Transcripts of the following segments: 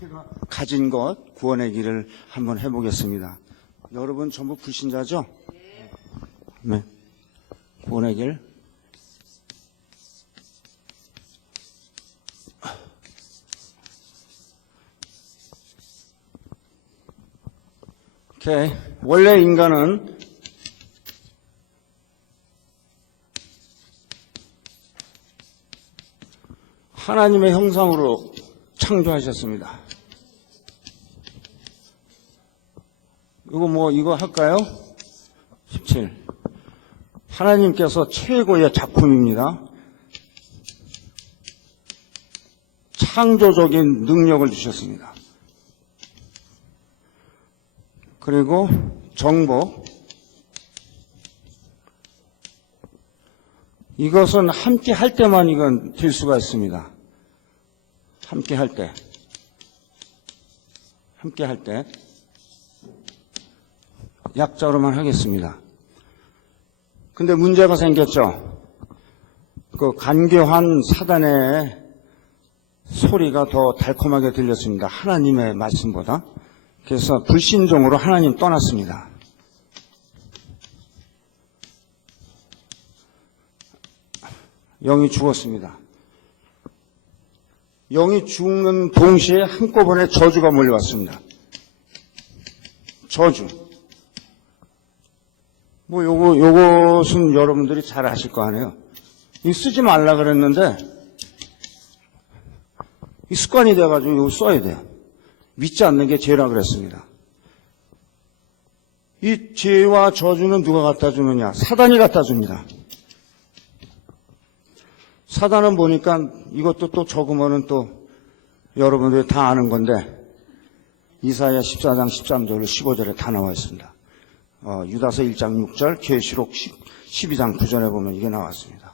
제가 가진 것 구원의 길을 한번 해보겠습니다. 여러분 전부 불신자죠? 네. 구원의 길. 오케이. 원래 인간은 하나님의 형상으로 창조하셨습니다. 이거 할까요? 17. 하나님께서 최고의 작품입니다. 창조적인 능력을 주셨습니다. 그리고 정복. 이것은 함께 할 때만 이건 될 수가 있습니다. 함께 할 때. 함께 할 때. 약자로만 하겠습니다. 근데 문제가 생겼죠. 그 간교한 사단의 소리가 더 달콤하게 들렸습니다. 하나님의 말씀보다. 그래서 불신종으로 하나님 떠났습니다. 영이 죽었습니다. 영이 죽는 동시에 한꺼번에 저주가 몰려왔습니다. 저주. 요것은 여러분들이 잘 아실 거 아니에요. 이 쓰지 말라 그랬는데, 이 습관이 돼가지고 이거 써야 돼요. 믿지 않는 게 죄라 그랬습니다. 이 죄와 저주는 누가 갖다 주느냐? 사단이 갖다 줍니다. 사단은 보니까 이것도 또 적으면은 또 여러분들이 다 아는 건데, 이사야 14장 13절 15절에 다 나와 있습니다. 유다서 1장 6절, 계시록 12장 9절에 보면 이게 나왔습니다.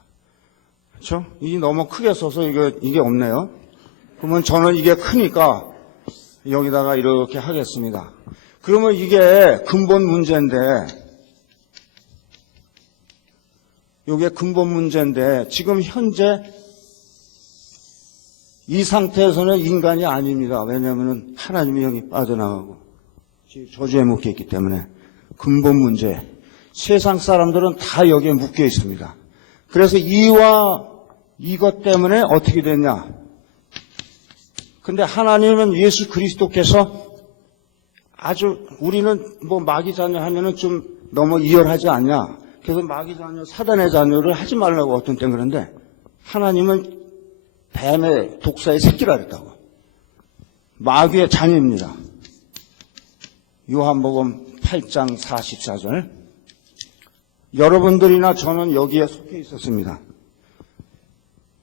그렇죠? 이게 너무 크게 써서 이게 없네요. 그러면 저는 이게 크니까 여기다가 이렇게 하겠습니다. 그러면 이게 근본 문제인데, 이게 근본 문제인데, 지금 현재 이 상태에서는 인간이 아닙니다. 왜냐하면 하나님의 영이 빠져나가고 저주에 묶여 있기 때문에. 근본 문제. 세상 사람들은 다 여기에 묶여 있습니다. 그래서 이와 이것 때문에 어떻게 됐냐? 근데 하나님은 예수 그리스도께서 아주 우리는 마귀 자녀 하면은 좀 너무 이열하지 않냐? 그래서 마귀 자녀, 사단의 자녀를 하지 말라고 어떤 땐 그런데 하나님은 뱀의 독사의 새끼라 그랬다고. 마귀의 자녀입니다. 요한복음 8장 44절. 여러분들이나 저는 여기에 속해 있었습니다.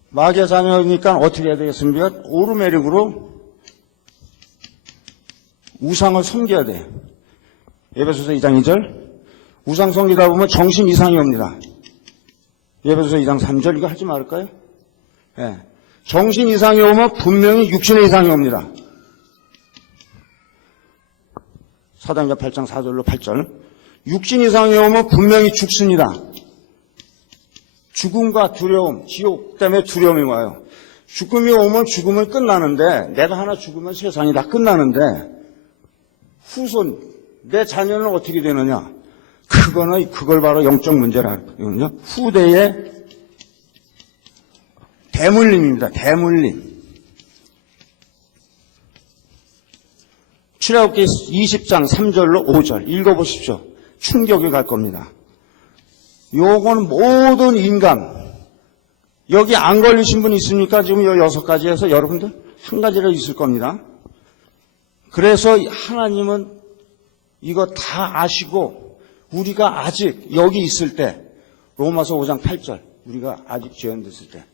마귀의 자녀니까 어떻게 해야 되겠습니까? 오르메릭으로 우상을 섬겨야 돼요. 에베소서 2장 2절. 우상 섬기다 보면 정신 이상이 옵니다. 에베소서 2장 3절 이거 하지 말을까요? 네. 정신 이상이 오면 분명히 육신의 이상이 옵니다. 사도행전 8장 4절로 8절. 육신 이상이 오면 분명히 죽습니다. 죽음과 두려움, 지옥 때문에 두려움이 와요. 죽음이 오면 죽음은 끝나는데, 내가 하나 죽으면 세상이 다 끝나는데, 후손, 내 자녀는 어떻게 되느냐? 그걸 바로 영적 문제라거든요. 후대의 대물림입니다. 대물림. 출애굽기 20장 3절로 5절 읽어보십시오. 충격이 갈 겁니다. 요건 모든 인간, 여기 안 걸리신 분 있습니까? 지금 요 6가지에서 여러분들 한 가지라도 있을 겁니다. 그래서 하나님은 이거 다 아시고 우리가 아직 여기 있을 때, 로마서 5장 8절, 우리가 아직 죄 안 됐을 때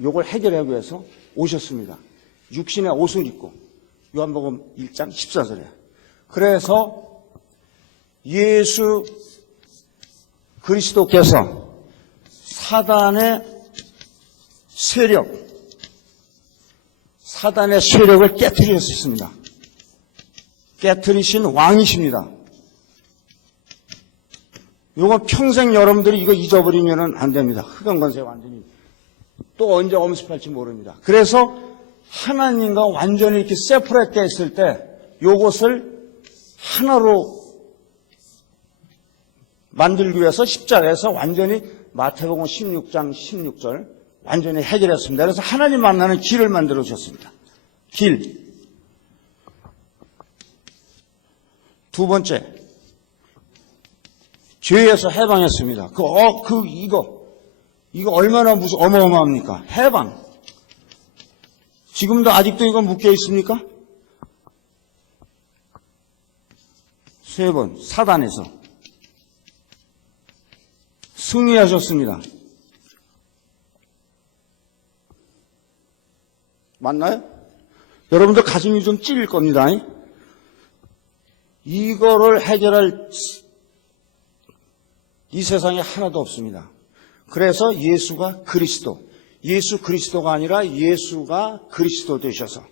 요걸 해결하기 위해서 오셨습니다. 육신의 옷을 입고. 요한복음 1장 14절에. 그래서 예수 그리스도께서 사단의 세력을 깨뜨리셨습니다. 깨뜨리신 왕이십니다. 요거 평생 여러분들이 이거 잊어버리면 안 됩니다. 흑암 권세 완전히 또 언제 엄습할지 모릅니다. 그래서 하나님과 완전히 이렇게 세퍼레이트 했을 때 요것을 하나로 만들기 위해서 십자가에서 완전히 마태복음 16장 16절 완전히 해결했습니다. 그래서 하나님 만나는 길을 만들어 주셨습니다. 길. 두 번째, 죄에서 해방했습니다. 이거 얼마나 어마어마합니까? 해방. 지금도 아직도 이거 묶여 있습니까? 세 번, 사단에서 승리하셨습니다. 맞나요? 여러분들 가슴이 좀 찔릴 겁니다. 이거를 해결할 이 세상에 하나도 없습니다. 그래서 예수가 그리스도, 예수 그리스도가 아니라 예수가 그리스도 되셔서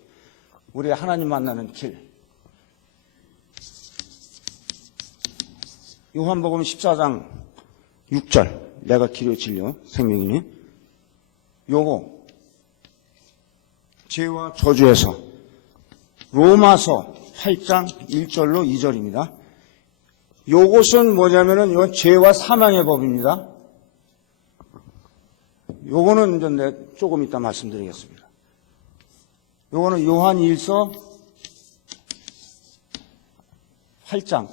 우리 하나님 만나는 길. 요한복음 14장 6절, 내가 길이요 진리요 생명이니, 요거 죄와 저주에서 로마서 8장 1절로 2절입니다. 요것은 뭐냐면은 이건 죄와 사망의 법입니다. 요거는 이제 조금 이따 말씀드리겠습니다. 요거는 요한 1서 8장.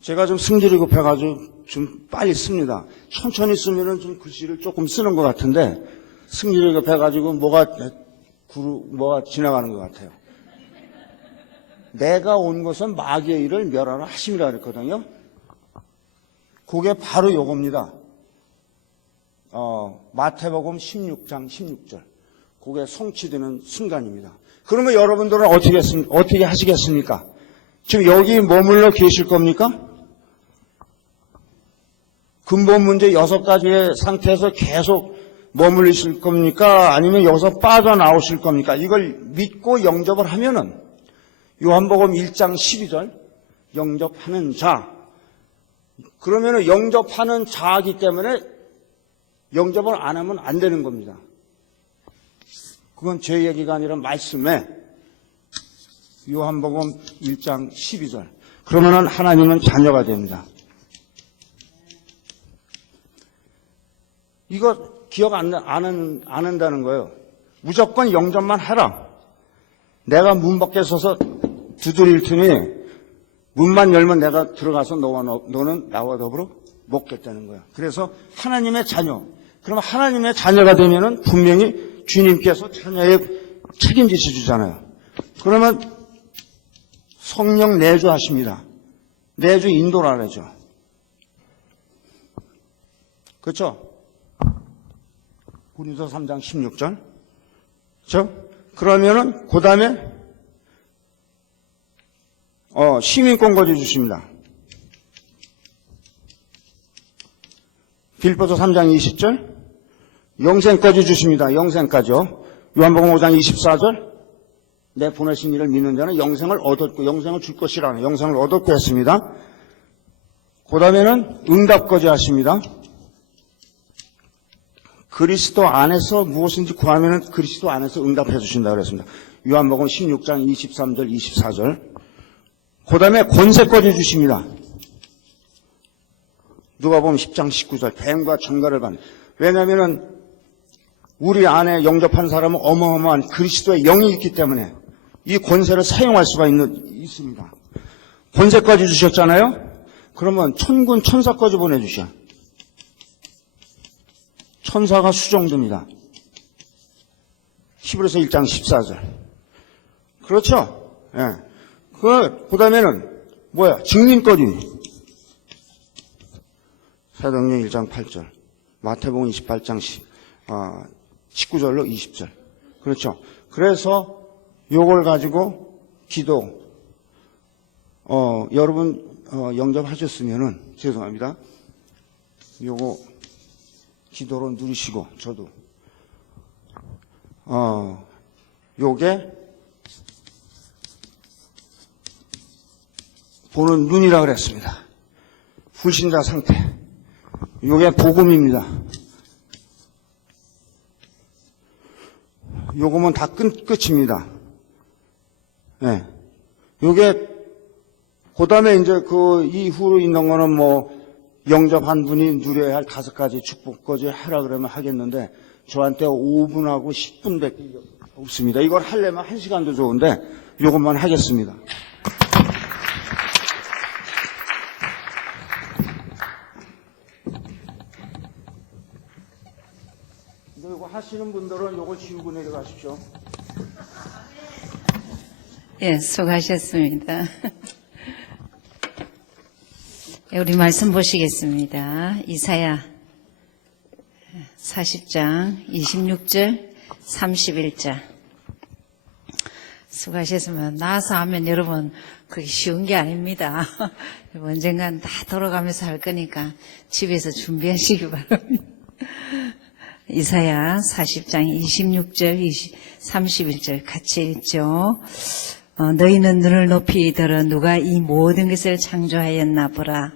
제가 좀 승질이 급해가지고 좀 빨리 씁니다. 천천히 쓰면은 좀 글씨를 조금 쓰는 것 같은데 승질이 급해가지고 뭐가 지나가는 것 같아요. 내가 온 것은 마귀의 일을 멸하라 하심이라 그랬거든요. 그게 바로 요겁니다. 마태복음 16장 16절. 그게 성취되는 순간입니다. 그러면 여러분들은 어떻게 하시겠습니까? 지금 여기 머물러 계실 겁니까? 근본 문제 6가지의 상태에서 계속 머물리실 겁니까? 아니면 여기서 빠져나오실 겁니까? 이걸 믿고 영접을 하면은 요한복음 1장 12절 영접하는 자. 그러면은 영접하는 자이기 때문에 영접을 안 하면 안 되는 겁니다. 그건 제 얘기가 아니라 말씀에 요한복음 1장 12절. 그러면은 하나님은 자녀가 됩니다. 이거 기억 안 한다는 거예요. 무조건 영접만 해라. 내가 문 밖에 서서 두드릴 테니 문만 열면 내가 들어가서 너는 나와 더불어 먹겠다는 거야. 그래서 하나님의 자녀. 그러면 하나님의 자녀가 되면은 분명히 주님께서 자녀의 책임지시 주잖아요. 그러면 성령 내주하십니다. 내주 인도라 그러죠. 그렇죠? 고린도 3장 16절. 그러면은 그 다음에 시민권까지 주십니다. 빌보서 3장 20절. 영생까지 주십니다. 영생까지요. 요한복음 5장 24절. 내 보내신 이를 믿는 자는 영생을 얻었고 영생을 줄 것이라는 영생을 얻었고 했습니다. 그 다음에는 응답까지 하십니다. 그리스도 안에서 무엇인지 구하면 그리스도 안에서 응답해 주신다 그랬습니다. 요한복음 16장 23절 24절. 그 다음에 권세까지 주십니다. 누가복음 10장 19절. 뱀과 정갈을 받는. 왜냐하면 우리 안에 영접한 사람은 어마어마한 그리스도의 영이 있기 때문에 이 권세를 사용할 수가 있습니다. 권세까지 주셨잖아요. 그러면 천군 천사까지 보내주셔. 천사가 수정됩니다. 히브리서 1장 14절. 그렇죠? 예. 그 다음에는 뭐야? 증인까지. 사도행전 1장 8절. 마태복음 28장 19절로 20절. 그렇죠? 그래서 요걸 가지고 기도, 여러분, 영접하셨으면은, 죄송합니다. 요거, 기도로 누리시고, 저도. 요게, 보는 눈이라 그랬습니다. 불신자 상태. 요게 복음입니다. 요거면 다 끝입니다. 예. 요게, 그 다음에 이제 그 이후로 있는 거는 뭐, 영접한 분이 누려야 할 5가지 축복까지 하라 그러면 하겠는데, 저한테 5분하고 10분밖에 없습니다. 이걸 하려면 1시간도 좋은데, 요것만 하겠습니다. 이거 하시는 분들은 요거 지우고 내려가십시오. 예, 수고하셨습니다. 우리 말씀 보시겠습니다. 이사야 40장 26절 31절. 수고하셨습니다. 나와서 하면 여러분 그게 쉬운 게 아닙니다. 언젠간 다 돌아가면서 할 거니까 집에서 준비하시기 바랍니다. 이사야 40장 26절 31절 같이 읽죠. 너희는 눈을 높이 들어 누가 이 모든 것을 창조하였나 보라.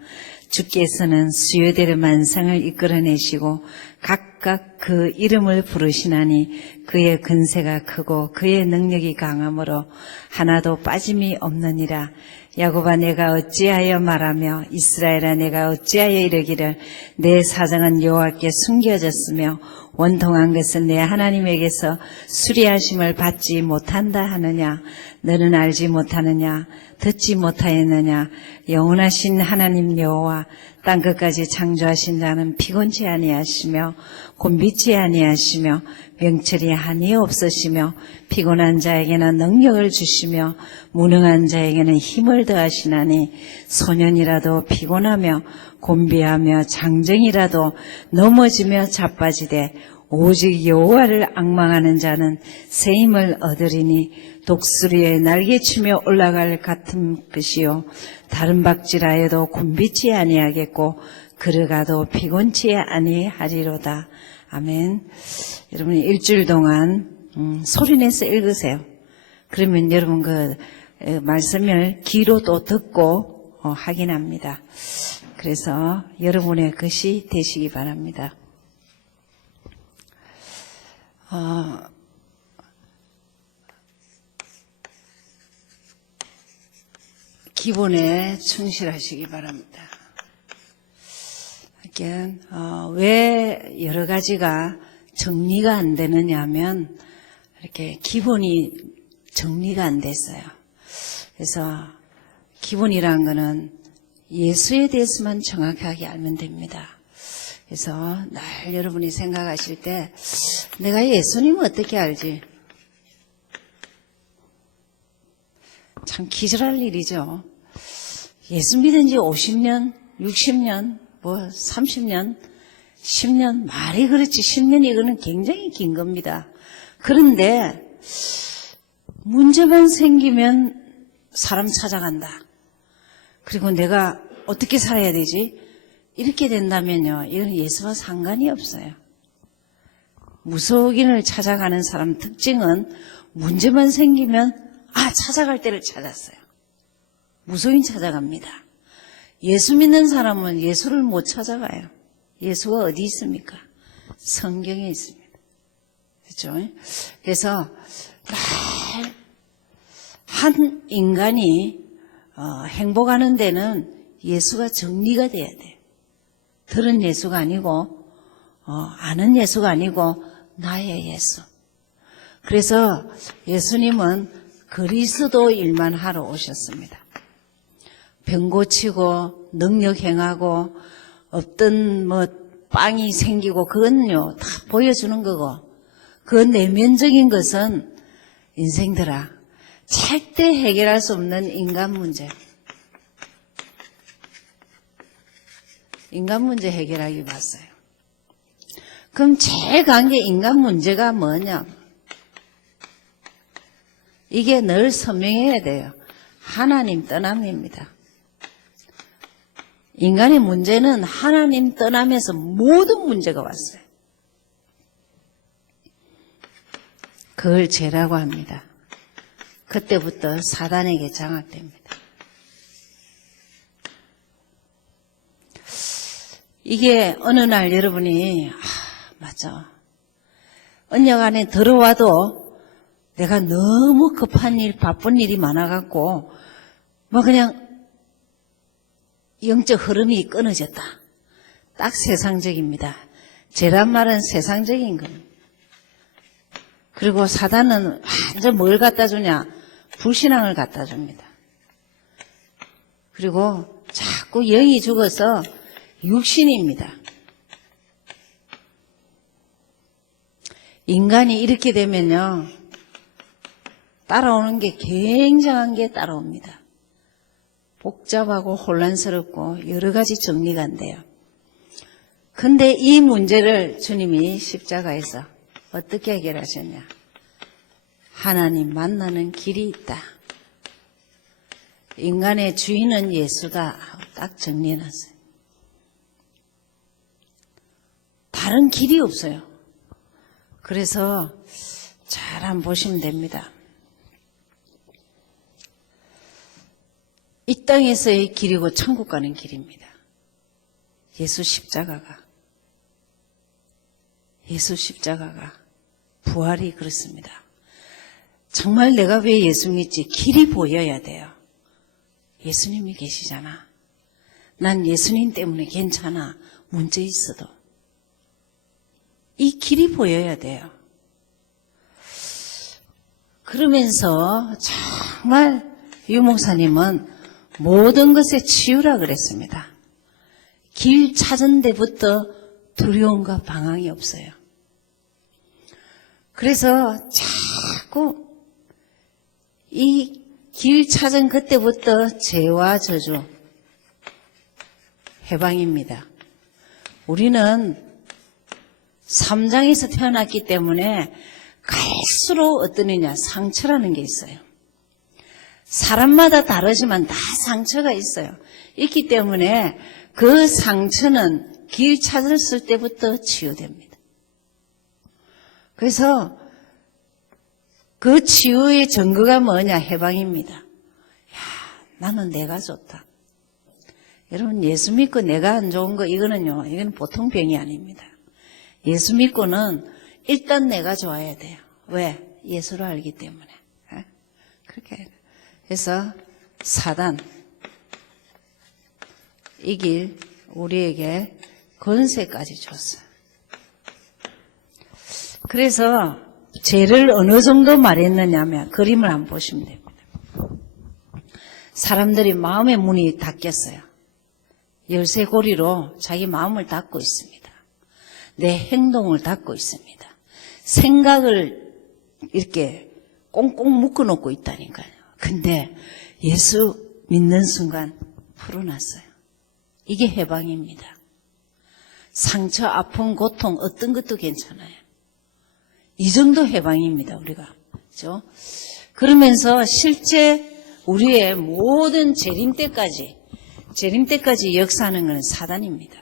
주께서는 수요대로 만상을 이끌어내시고 각각 그 이름을 부르시나니 그의 근세가 크고 그의 능력이 강함으로 하나도 빠짐이 없느니라. 야곱아 내가 어찌하여 말하며 이스라엘아 내가 어찌하여 이르기를 내 사정은 여호와께 숨겨졌으며 원통한 것은 내 하나님에게서 수리하심을 받지 못한다 하느냐. 너는 알지 못하느냐 듣지 못하였느냐. 영원하신 하나님 여호와 땅끝까지 창조하신 자는 피곤치 아니하시며 곤비치 아니하시며 명철이 한이 없으시며 피곤한 자에게는 능력을 주시며 무능한 자에게는 힘을 더하시나니 소년이라도 피곤하며 곤비하며 장정이라도 넘어지며 자빠지되 오직 여호와를 앙망하는 자는 새 힘을 얻으리니 독수리에 날개치며 올라갈 같은 것이요 다른 박질하여도 곤비치 아니하겠고 걸어가도 피곤치 아니하리로다. 아멘. 여러분 일주일 동안 소리내서 읽으세요. 그러면 여러분 그 말씀을 귀로 또 듣고 확인합니다. 그래서 여러분의 것이 되시기 바랍니다. 기본에 충실하시기 바랍니다. 왜 여러 가지가 정리가 안 되느냐 하면 이렇게 기본이 정리가 안 됐어요. 그래서 기본이라는 거는 예수에 대해서만 정확하게 알면 됩니다. 그래서 날 여러분이 생각하실 때 내가 예수님을 어떻게 알지? 참 기절할 일이죠. 예수 믿은 지 50년, 60년, 30년, 10년, 말이 그렇지 10년 이거는 굉장히 긴 겁니다. 그런데 문제만 생기면 사람 찾아간다. 그리고 내가 어떻게 살아야 되지? 이렇게 된다면요. 이건 예수와 상관이 없어요. 무속인을 찾아가는 사람 특징은 문제만 생기면 찾아갈 때를 찾았어요. 무속인 찾아갑니다. 예수 믿는 사람은 예수를 못 찾아가요. 예수가 어디 있습니까? 성경에 있습니다. 그렇죠? 그래서 한 인간이 행복하는 데는 예수가 정리가 돼야 돼요. 들은 예수가 아니고 아는 예수가 아니고 나의 예수. 그래서 예수님은 그리스도 일만 하러 오셨습니다. 병 고치고 능력 행하고 어떤 빵이 생기고 그건요 다 보여주는 거고 그 내면적인 것은 인생들아 절대 해결할 수 없는 인간 문제. 인간 문제 해결하기 봤어요. 그럼 제일 강한 게 인간 문제가 뭐냐? 이게 늘 선명해야 돼요. 하나님 떠남입니다. 인간의 문제는 하나님 떠나면서 모든 문제가 왔어요. 그걸 죄라고 합니다. 그때부터 사단에게 장악됩니다. 이게 어느 날 여러분이 맞아. 언약 안에 들어와도 내가 너무 급한 일, 바쁜 일이 많아갖고, 뭐 그냥 영적 흐름이 끊어졌다. 딱 세상적입니다. 죄란 말은 세상적인 겁니다. 그리고 사단은 완전 뭘 갖다 주냐? 불신앙을 갖다 줍니다. 그리고 자꾸 영이 죽어서 육신입니다. 인간이 이렇게 되면요, 따라오는 게 굉장한 게 따라옵니다. 복잡하고 혼란스럽고 여러 가지 정리가 안 돼요. 근데 이 문제를 주님이 십자가에서 어떻게 해결하셨냐? 하나님 만나는 길이 있다. 인간의 주인은 예수다. 딱 정리해놨어요. 다른 길이 없어요. 그래서 잘 한번 보시면 됩니다. 이 땅에서의 길이고 천국 가는 길입니다. 예수 십자가가 부활이 그렇습니다. 정말 내가 왜 예수 믿지? 길이 보여야 돼요. 예수님이 계시잖아. 난 예수님 때문에 괜찮아. 문제 있어도. 이 길이 보여야 돼요. 그러면서 정말 유 목사님은 모든 것에 치유라 그랬습니다. 길 찾은 데부터 두려움과 방황이 없어요. 그래서 자꾸 이 길 찾은 그때부터 죄와 저주, 해방입니다. 우리는 3장에서 태어났기 때문에 갈수록 어떠느냐, 상처라는 게 있어요. 사람마다 다르지만 다 상처가 있어요. 있기 때문에 그 상처는 길 찾았을 때부터 치유됩니다. 그래서 그 치유의 증거가 뭐냐? 해방입니다. 야, 나는 내가 좋다. 여러분, 예수 믿고 내가 안 좋은 거, 이거는 보통 병이 아닙니다. 예수 믿고는 일단 내가 좋아야 돼요. 왜? 예수를 알기 때문에. 그렇게 해야 돼요. 그래서 사단, 이 길 우리에게 권세까지 줬어요. 그래서 죄를 어느 정도 말했느냐면 그림을 한번 보시면 됩니다. 사람들이 마음의 문이 닫혔어요. 열쇠고리로 자기 마음을 닫고 있습니다. 내 행동을 닫고 있습니다. 생각을 이렇게 꽁꽁 묶어놓고 있다니까요. 근데 예수 믿는 순간 풀어놨어요. 이게 해방입니다. 상처, 아픔, 고통 어떤 것도 괜찮아요. 이 정도 해방입니다, 우리가. 그렇죠? 그러면서 실제 우리의 모든 재림 때까지 역사하는 것은 사단입니다.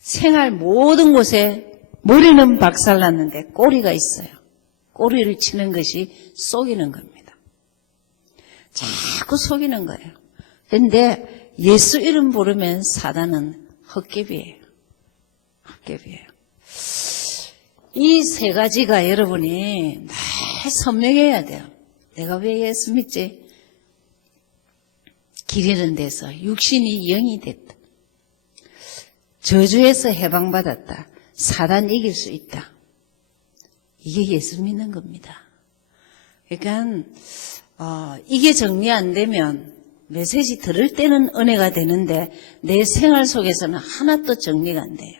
생활 모든 곳에 머리는 박살났는데 꼬리가 있어요. 꼬리를 치는 것이 속이는 겁니다. 자꾸 속이는 거예요. 그런데 예수 이름 부르면 사단은 헛개비예요. 헛개비예요. 이 세 가지가 여러분이 늘 선명해야 돼요. 내가 왜 예수 믿지? 길 잃은 데서 육신이 영이 됐다. 저주에서 해방받았다. 사단 이길 수 있다. 이게 예수 믿는 겁니다. 그러니까 이게 정리 안 되면 메시지 들을 때는 은혜가 되는데 내 생활 속에서는 하나도 정리가 안 돼요.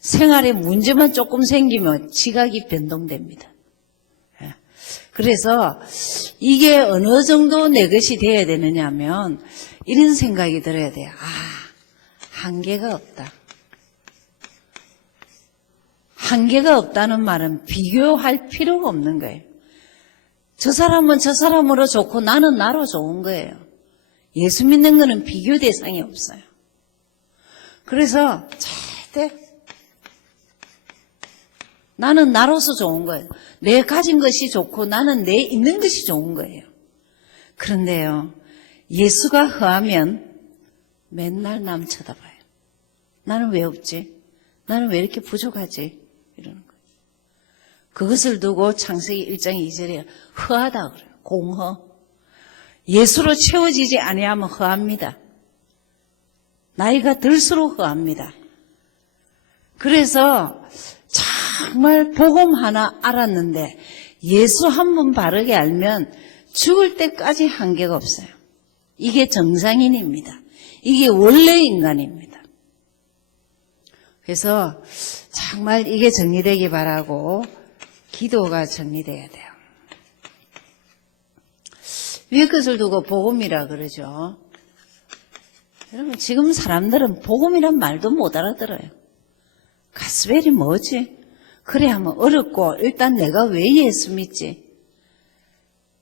생활에 문제만 조금 생기면 지각이 변동됩니다. 그래서 이게 어느 정도 내 것이 되어야 되느냐 하면 이런 생각이 들어야 돼요. 한계가 없다. 한계가 없다는 말은 비교할 필요가 없는 거예요. 저 사람은 저 사람으로 좋고 나는 나로 좋은 거예요. 예수 믿는 거는 비교 대상이 없어요. 그래서 절대 나는 나로서 좋은 거예요. 내 가진 것이 좋고 나는 내 있는 것이 좋은 거예요. 그런데요, 예수가 허하면 맨날 남 쳐다봐요. 나는 왜 없지? 나는 왜 이렇게 부족하지? 이러는 거예요. 그것을 두고 창세기 1장 2절에 허하다 그래요. 공허. 예수로 채워지지 아니하면 허합니다. 나이가 들수록 허합니다. 그래서 정말 복음 하나 알았는데 예수 한 번 바르게 알면 죽을 때까지 한계가 없어요. 이게 정상인입니다. 이게 원래 인간입니다. 그래서 정말 이게 정리되기 바라고 기도가 정리돼야 돼요. 위에 것을 두고 복음이라 그러죠. 여러분 지금 사람들은 복음이란 말도 못 알아들어요. 가스벨이 뭐지? 그래 하면 어렵고 일단 내가 왜 예수 믿지?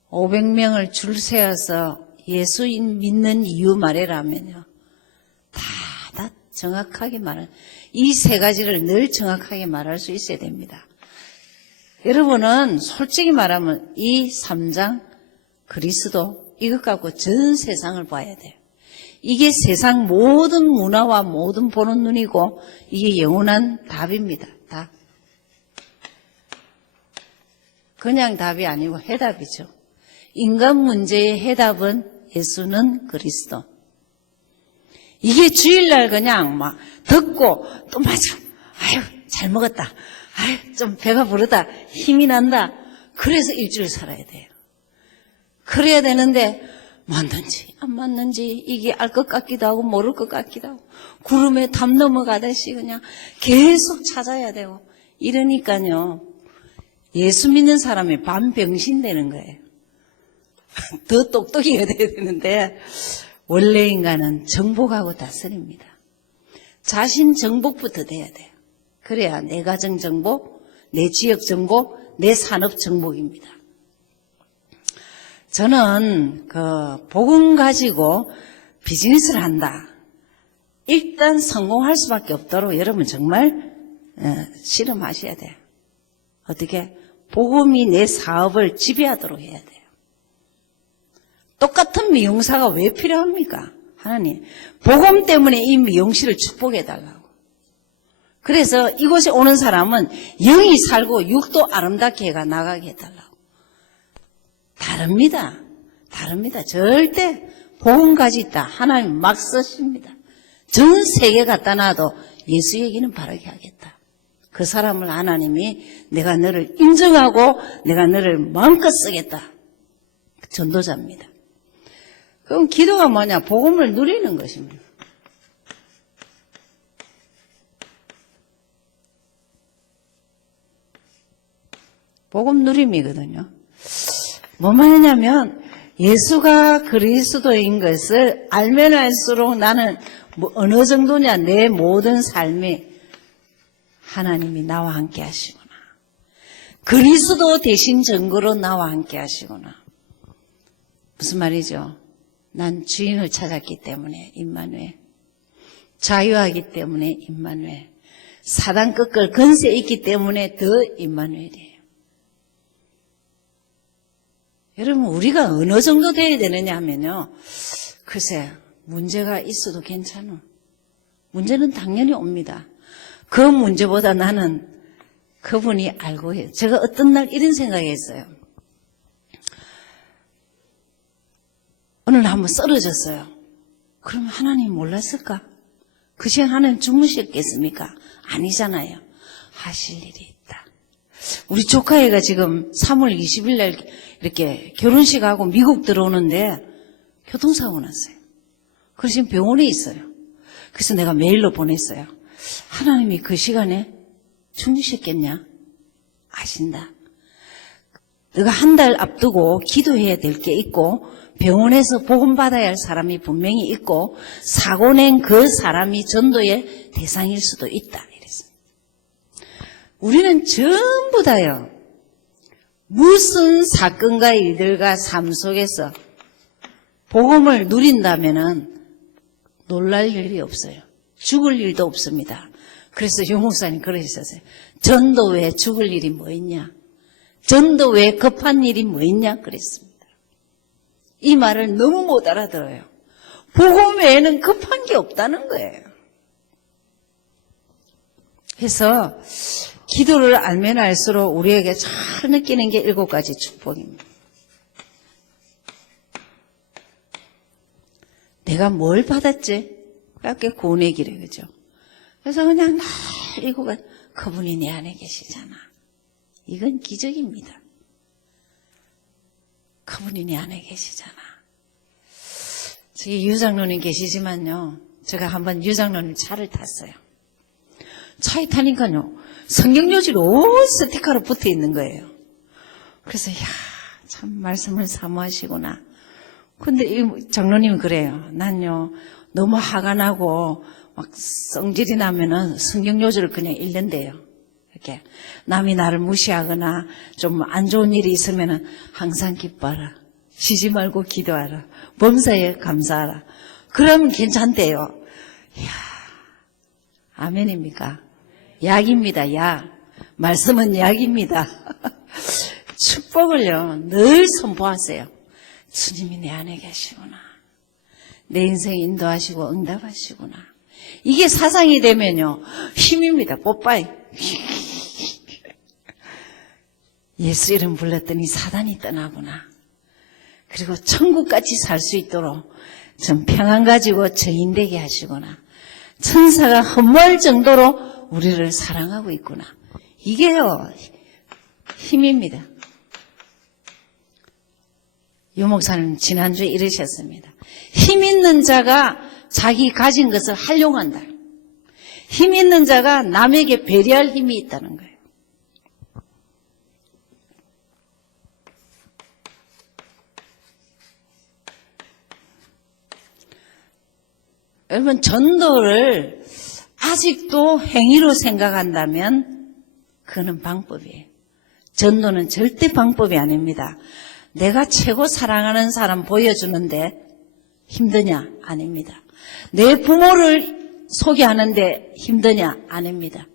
500명을 줄 세워서 예수 믿는 이유 말해라면요. 다 정확하게 말할, 이 세 가지를 늘 정확하게 말할 수 있어야 됩니다. 여러분은 솔직히 말하면 이 3장 그리스도 이것 갖고 전 세상을 봐야 돼요. 이게 세상 모든 문화와 모든 보는 눈이고 이게 영원한 답입니다. 답. 그냥 답이 아니고 해답이죠. 인간 문제의 해답은 예수는 그리스도. 이게 주일날 그냥 막 듣고 또 맞아. 아유 잘 먹었다. 아유 좀 배가 부르다. 힘이 난다. 그래서 일주일 살아야 돼요. 그래야 되는데 맞는지 안 맞는지 이게 알 것 같기도 하고 모를 것 같기도 하고 구름에 담 넘어가듯이 그냥 계속 찾아야 되고 이러니까요. 예수 믿는 사람이 반병신 되는 거예요. 더 똑똑이가 돼야 되는데 원래 인간은 정복하고 다스립니다. 자신 정복부터 돼야 돼요. 그래야 내 가정 정복, 내 지역 정복, 내 산업 정복입니다. 저는 복음 가지고 비즈니스를 한다. 일단 성공할 수밖에 없도록 여러분 정말 실험하셔야 돼요. 어떻게? 복음이 내 사업을 지배하도록 해야 돼요. 똑같은 미용사가 왜 필요합니까? 하나님, 복음 때문에 이 미용실을 축복해달라고. 그래서 이곳에 오는 사람은 영이 살고 육도 아름답게 해가 나가게 해달라고. 다릅니다. 다릅니다. 절대 복음까지 있다. 하나님 막 쓰십니다. 전 세계 갖다 놔도 예수 얘기는 바르게 하겠다. 그 사람을 하나님이 내가 너를 인정하고 내가 너를 마음껏 쓰겠다. 전도자입니다. 그럼 기도가 뭐냐? 복음을 누리는 것입니다. 복음 누림이거든요. 뭐만 하냐면 예수가 그리스도인 것을 알면 알수록 나는 어느 정도냐 내 모든 삶이 하나님이 나와 함께 하시구나. 그리스도 대신 증거로 나와 함께 하시구나. 무슨 말이죠? 난 주인을 찾았기 때문에 임마누엘. 자유하기 때문에 임마누엘. 사단 꺾을 건세 있기 때문에 더 임마누엘이에요. 여러분 우리가 어느 정도 돼야 되느냐 하면요. 글쎄 문제가 있어도 괜찮아. 문제는 당연히 옵니다. 그 문제보다 나는 그분이 알고 해요. 제가 어떤 날 이런 생각이 했어요. 어느 날 한번 쓰러졌어요. 그러면 하나님 몰랐을까? 그 시간 하나님 주무셨겠습니까? 아니잖아요. 하실 일이 있다. 우리 조카애가 지금 3월 20일 날 이렇게 결혼식하고 미국 들어오는데 교통사고 났어요. 그래서 지금 병원에 있어요. 그래서 내가 메일로 보냈어요. 하나님이 그 시간에 주무셨겠냐? 아신다. 너가 한 달 앞두고 기도해야 될 게 있고 병원에서 복음 받아야 할 사람이 분명히 있고 사고 낸 그 사람이 전도의 대상일 수도 있다. 이랬습니다. 우리는 전부 다요. 무슨 사건과 일들과 삶 속에서 복음을 누린다면은 놀랄 일이 없어요. 죽을 일도 없습니다. 그래서 유 목사님 그러셨어요. 전도 외에 죽을 일이 뭐 있냐? 전도 외에 급한 일이 뭐 있냐? 그랬습니다. 이 말을 너무 못 알아들어요. 복음 외에는 급한 게 없다는 거예요. 그래서 기도를 알면 알수록 우리에게 잘 느끼는 게 7가지 축복입니다. 내가 뭘 받았지? 그게 구원의 길이에요. 그죠? 그래서 그냥 날 읽고 그분이 내 안에 계시잖아. 이건 기적입니다. 그분이 내 안에 계시잖아. 저기 유장로님 계시지만요. 제가 한번 유장로님 차를 탔어요. 차에 타니까요. 성경요지로 온 스티커로 붙어 있는 거예요. 그래서 참 말씀을 사모하시구나. 근데 이 장로님은 그래요. 난요 너무 화가 나고 막 성질이 나면은 성경요지를 그냥 읽는데요. 이렇게 남이 나를 무시하거나 좀 안 좋은 일이 있으면은 항상 기뻐하라. 쉬지 말고 기도하라. 범사에 감사하라. 그러면 괜찮대요. 이야, 아멘입니까? 약입니다. 약. 말씀은 약입니다. 축복을요 늘 선포하세요. 주님이 내 안에 계시구나. 내 인생 인도하시고 응답하시구나. 이게 사상이 되면요 힘입니다. 뽀빠이. 예수 이름 불렀더니 사단이 떠나구나. 그리고 천국같이 살 수 있도록 좀 평안 가지고 증인되게 하시구나. 천사가 허무할 정도로 우리를 사랑하고 있구나. 이게요 힘입니다. 유 목사님 지난주에 이러셨습니다. 힘 있는 자가 자기 가진 것을 활용한다. 힘 있는 자가 남에게 배려할 힘이 있다는 거예요. 여러분 전도를 아직도 행위로 생각한다면 그거는 방법이에요. 전도는 절대 방법이 아닙니다. 내가 최고 사랑하는 사람 보여주는데 힘드냐? 아닙니다. 내 부모를 소개하는데 힘드냐? 아닙니다.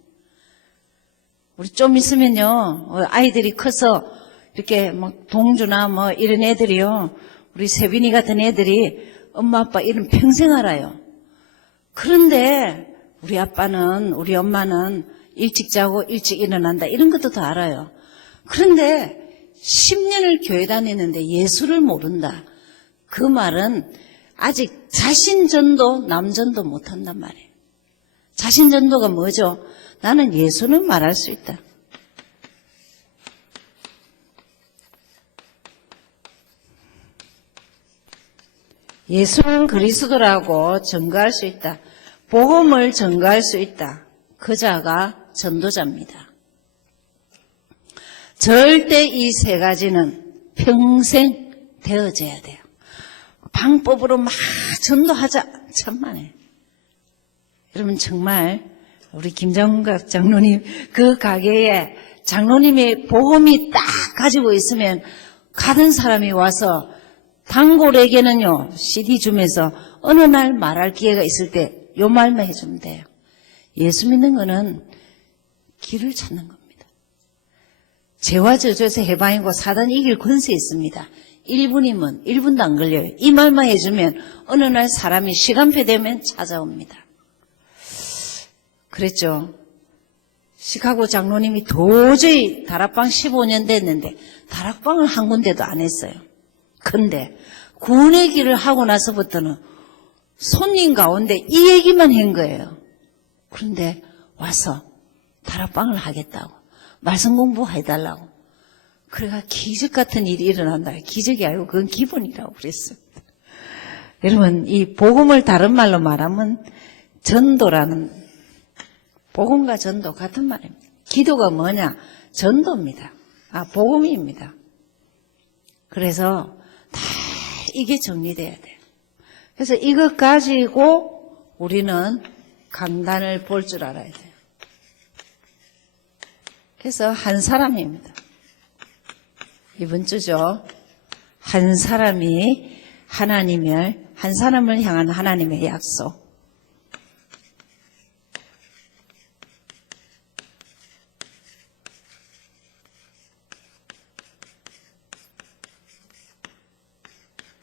우리 좀 있으면요 아이들이 커서 이렇게 막 동주나 뭐 이런 애들이요 우리 세빈이 같은 애들이 엄마 아빠 이름 평생 알아요. 그런데 우리 아빠는 우리 엄마는 일찍 자고 일찍 일어난다 이런 것도 다 알아요. 그런데 10년을 교회 다니는데 예수를 모른다. 그 말은 아직 자신전도 남전도 못한단 말이에요. 자신전도가 뭐죠? 나는 예수는 말할 수 있다. 예수는 그리스도라고 증거할 수 있다. 복음을 증거할 수 있다. 그 자가 전도자입니다. 절대 이 3가지는 평생 되어져야 돼요. 방법으로 막 전도하자. 참만해. 여러분 정말 우리 김정각 장로님 그 가게에 장로님의 복음이 딱 가지고 있으면 가던 사람이 와서 단골에게는요 CD 주면서 어느 날 말할 기회가 있을 때 요 말만 해주면 돼요. 예수 믿는 거는 길을 찾는 겁니다. 죄와 저주에서 해방이고 사단 이길 권세 있습니다. 1분이면 1분도 안 걸려요. 이 말만 해주면 어느 날 사람이 시간표 되면 찾아옵니다. 그랬죠. 시카고 장로님이 도저히 다락방 15년 됐는데 다락방을 한 군데도 안 했어요. 근데 구원의 길을 하고 나서부터는 손님 가운데 이 얘기만 한 거예요. 그런데 와서 다락방을 하겠다고 말씀 공부해달라고 그래가 기적 같은 일이 일어난다. 기적이 아니고 그건 기본이라고 그랬습니다. 여러분 이 복음을 다른 말로 말하면 전도라는 복음과 전도 같은 말입니다. 기도가 뭐냐? 전도입니다. 복음입니다. 그래서 다 이게 정리돼야 돼요. 그래서 이것 가지고 우리는 강단을 볼 줄 알아야 돼요. 그래서 한 사람입니다. 이번 주죠. 한 사람이 한 사람을 향한 하나님의 약속.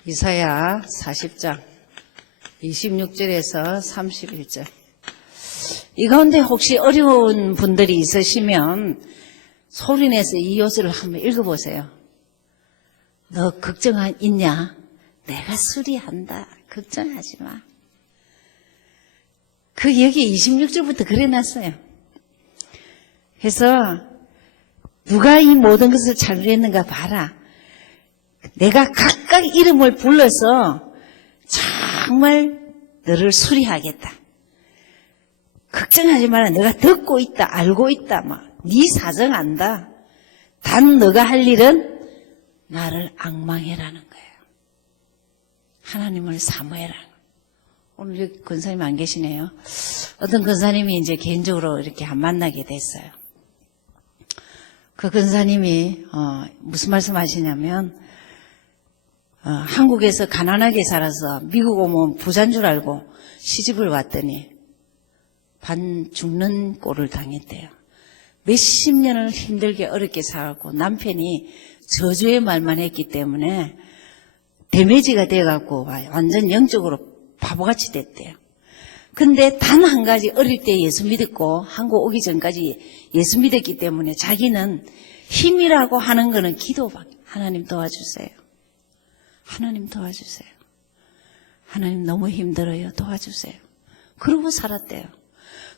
이사야 40장 26절에서 31절. 이 가운데 혹시 어려운 분들이 있으시면 소리내서 이 요절을 한번 읽어보세요. 너 걱정 있냐? 내가 수리한다. 걱정하지 마. 그 여기 26절부터 그래놨어요. 그래서 누가 이 모든 것을 잘했는가 봐라. 내가 각각 이름을 불러서 정말 너를 수리하겠다. 걱정하지 마라. 내가 듣고 있다. 알고 있다. 네 사정 안다. 단 너가 할 일은 나를 앙망해라는 거예요. 하나님을 사모해라는 거예요. 오늘 여기 권사님 안 계시네요. 어떤 권사님이 이제 개인적으로 이렇게 만나게 됐어요. 그 권사님이 무슨 말씀 하시냐면 한국에서 가난하게 살아서 미국 오면 부자인 줄 알고 시집을 왔더니 반 죽는 꼴을 당했대요. 몇십 년을 힘들게 어렵게 살았고 남편이 저주의 말만 했기 때문에 데미지가 돼갖고 완전 영적으로 바보같이 됐대요. 근데 단 한 가지 어릴 때 예수 믿었고 한국 오기 전까지 예수 믿었기 때문에 자기는 힘이라고 하는 거는 기도밖에. 하나님 도와주세요. 하나님 도와주세요. 하나님 너무 힘들어요. 도와주세요. 그러고 살았대요.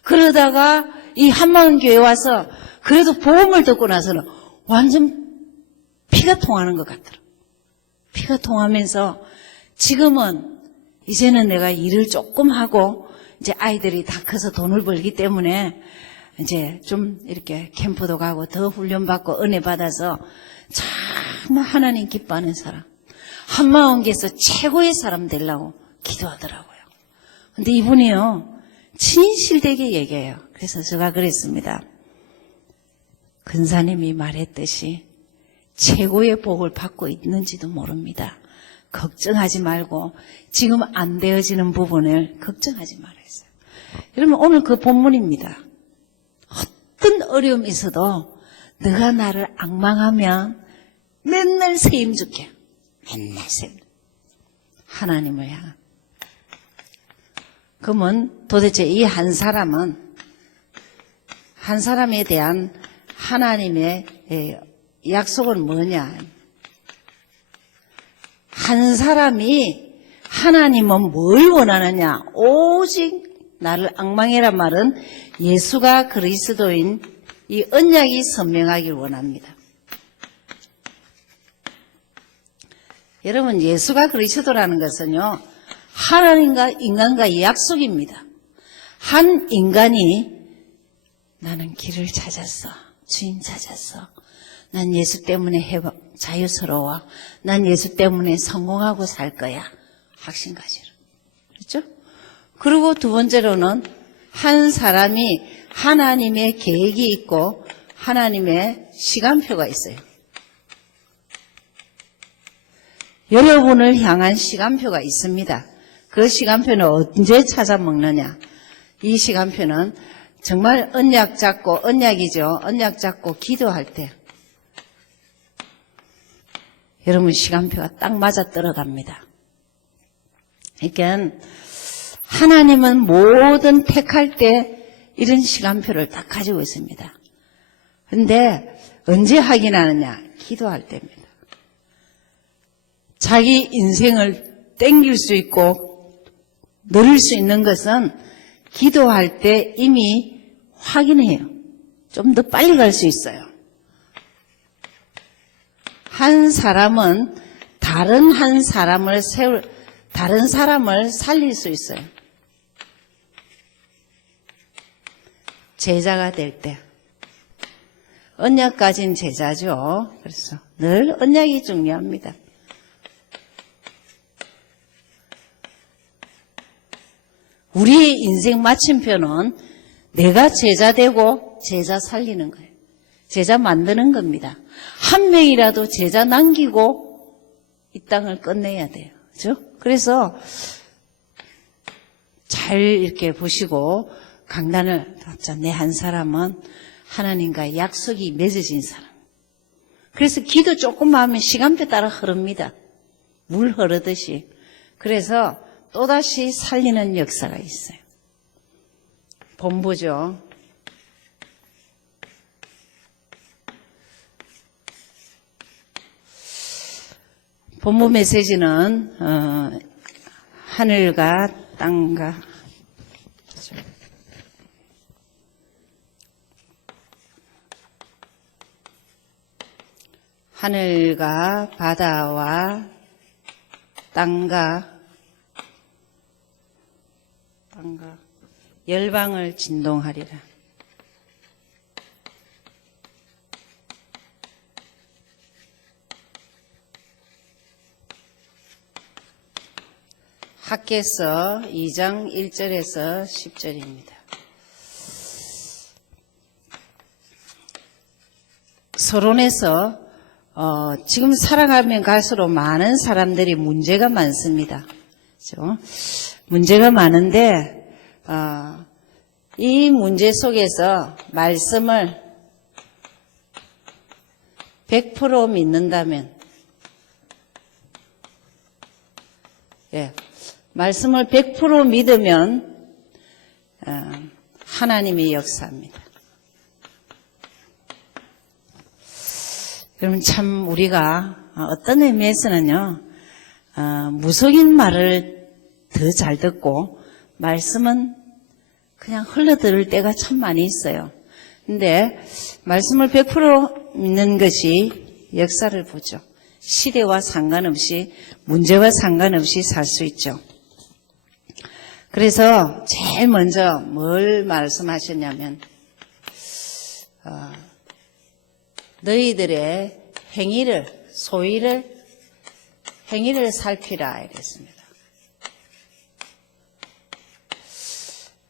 그러다가 이 한마음교회 와서 그래도 복음을 듣고 나서는 완전 피가 통하는 것 같더라. 피가 통하면서 지금은 이제는 내가 일을 조금 하고 이제 아이들이 다 커서 돈을 벌기 때문에 이제 좀 이렇게 캠프도 가고 더 훈련받고 은혜 받아서 정말 하나님 기뻐하는 사람. 한마음교회에서 최고의 사람 되려고 기도하더라고요. 근데 이분이요. 진실되게 얘기해요. 그래서 제가 그랬습니다. 근사님이 말했듯이 최고의 복을 받고 있는지도 모릅니다. 걱정하지 말고 지금 안 되어지는 부분을 걱정하지 말아요. 여러분 오늘 그 본문입니다. 어떤 어려움이 있어도 너가 나를 앙망하면 맨날 세임 줄게. 맨날 세임. 하나님을 향한. 그러면 도대체 이 한 사람에 대한 하나님의 약속은 뭐냐? 한 사람이 하나님은 뭘 원하느냐? 오직 나를 앙망해란 말은 예수가 그리스도인 이 언약이 선명하길 원합니다. 여러분 예수가 그리스도라는 것은요. 하나님과 인간과의 약속입니다. 한 인간이 나는 길을 찾았어. 주인 찾았어. 난 예수 때문에 자유스러워. 난 예수 때문에 성공하고 살 거야. 확신 가지로. 그렇죠? 그리고 두 번째로는 한 사람이 하나님의 계획이 있고 하나님의 시간표가 있어요. 여러분을 향한 시간표가 있습니다. 그 시간표는 언제 찾아먹느냐? 이 시간표는 정말 언약 잡고, 언약이죠. 언약 잡고 기도할 때. 여러분 시간표가 딱 맞아 떨어갑니다. 그러니까 하나님은 모든 택할 때 이런 시간표를 딱 가지고 있습니다. 그런데 언제 확인하느냐? 기도할 때입니다. 자기 인생을 땡길 수 있고 누릴 수 있는 것은 기도할 때 이미 확인해요. 좀 더 빨리 갈 수 있어요. 한 사람은 다른 사람을 살릴 수 있어요. 제자가 될 때. 언약 가진 제자죠. 그래서 늘 언약이 중요합니다. 우리의 인생 마침표는 내가 제자 되고 제자 살리는 거예요. 제자 만드는 겁니다. 한 명이라도 제자 남기고 이 땅을 끝내야 돼요. 그렇죠? 그래서 잘 이렇게 보시고 강단을 내 한 사람은 하나님과의 약속이 맺어진 사람. 그래서 기도 조금만 하면 시간표 따라 흐릅니다. 물 흐르듯이. 그래서 또다시 살리는 역사가 있어요. 본부죠. 본부 메시지는 하늘과 땅과 하늘과 바다와 땅과 열방을 진동하리라. 학개서 2장 1절에서 10절입니다. 서론에서 지금 살아가면 갈수록 많은 사람들이 문제가 많습니다. 그렇죠? 문제가 많은데 이 문제 속에서 말씀을 100% 믿는다면, 말씀을 100% 믿으면 하나님이 역사합니다. 그러면 참 우리가 어떤 의미에서는요, 무속인 말을 더 잘 듣고 말씀은 그냥 흘러들을 때가 참 많이 있어요. 근데 말씀을 100% 믿는 것이 역사를 보죠. 시대와 상관없이, 문제와 상관없이 살 수 있죠. 그래서 제일 먼저 뭘 말씀하셨냐면 너희들의 행위를 살피라 이랬습니다.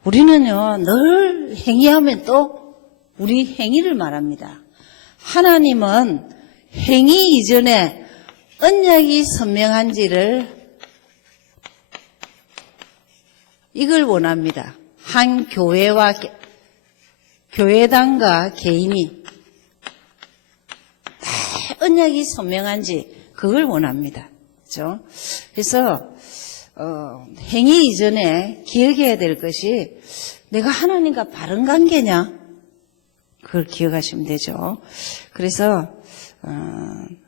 우리는요, 늘 행위하면 또 우리 행위를 말합니다. 하나님은 행위 이전에 언약이 선명한지를 이걸 원합니다. 한 교회와 교회당과 개인이 다 언약이 선명한지 그걸 원합니다. 그렇죠? 그래서 행위 이전에 기억해야 될 것이 내가 하나님과 바른 관계냐? 그걸 기억하시면 되죠. 그래서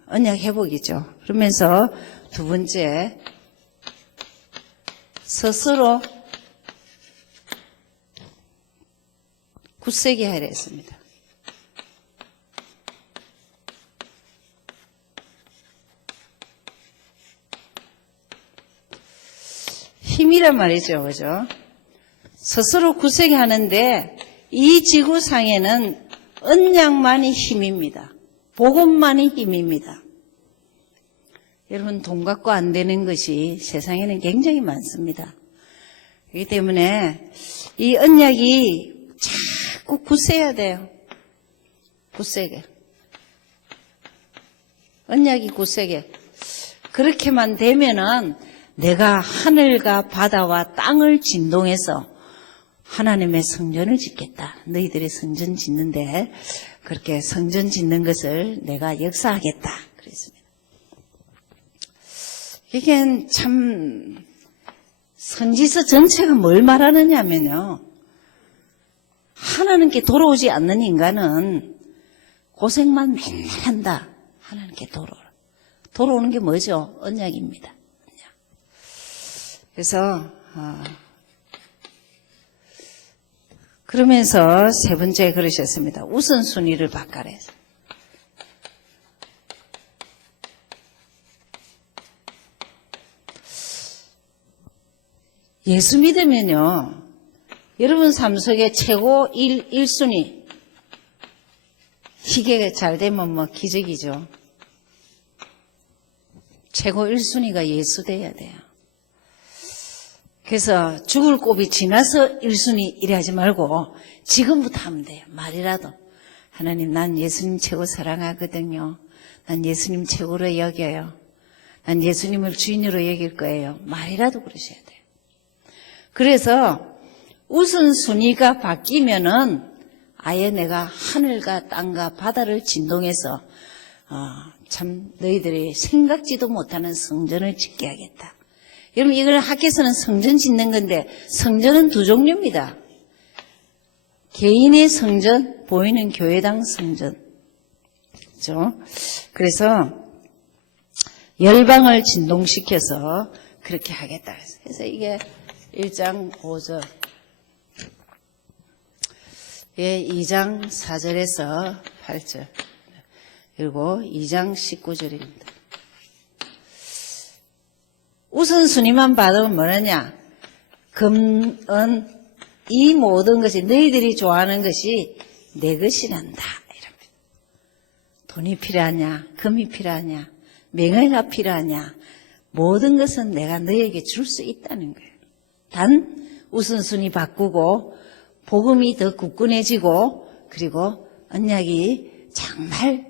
언약 회복이죠. 그러면서 두 번째, 스스로 굳세게 하려 했습니다. 힘이란 말이죠. 그죠? 스스로 굳세게 하는데 이 지구상에는 언약만이 힘입니다. 복음만이 힘입니다. 여러분, 돈 갖고 안 되는 것이 세상에는 굉장히 많습니다. 그렇기 때문에 이 언약이 자꾸 굳세야 돼요. 굳세게. 언약이 굳세게. 그렇게만 되면은 내가 하늘과 바다와 땅을 진동해서 하나님의 성전을 짓겠다. 너희들이 성전 짓는데 그렇게 성전 짓는 것을 내가 역사하겠다. 그랬습니다. 이게 참 선지서 전체가 뭘 말하느냐면요. 하나님께 돌아오지 않는 인간은 고생만 맨날 한다. 하나님께 돌아오는 게 뭐죠? 언약입니다. 언약. 그래서 그러면서 세 번째 그러셨습니다. 우선순위를 바꿔래서. 예수 믿으면요, 여러분 삶 속에 최고 1순위, 이게 잘 되면 뭐 기적이죠. 최고 1순위가 예수 돼야 돼요. 그래서 죽을 곱이 지나서 1순위 이래 하지 말고 지금부터 하면 돼요. 말이라도. 하나님, 난 예수님 최고 사랑하거든요. 난 예수님 최고로 여겨요. 난 예수님을 주인으로 여길 거예요. 말이라도 그러셔야 돼요. 그래서 우선순위가 바뀌면은 아예 내가 하늘과 땅과 바다를 진동해서 참 너희들이 생각지도 못하는 성전을 짓게 하겠다. 여러분, 이걸 학교에서는 성전 짓는 건데 성전은 두 종류입니다. 개인의 성전, 보이는 교회당 성전. 그죠? 그래서 열방을 진동시켜서 그렇게 하겠다. 그래서 이게 1장 5절. 예, 2장 4절에서 8절. 그리고 2장 19절입니다. 우선순위만 받으면 뭐냐냐? 금, 은, 이 모든 것이 너희들이 좋아하는 것이 내 것이란다. 이럽니다. 돈이 필요하냐? 금이 필요하냐? 명예가 필요하냐? 모든 것은 내가 너희에게 줄 수 있다는 거예요. 단 우선순위 바꾸고 복음이 더 굳건해지고 그리고 언약이 정말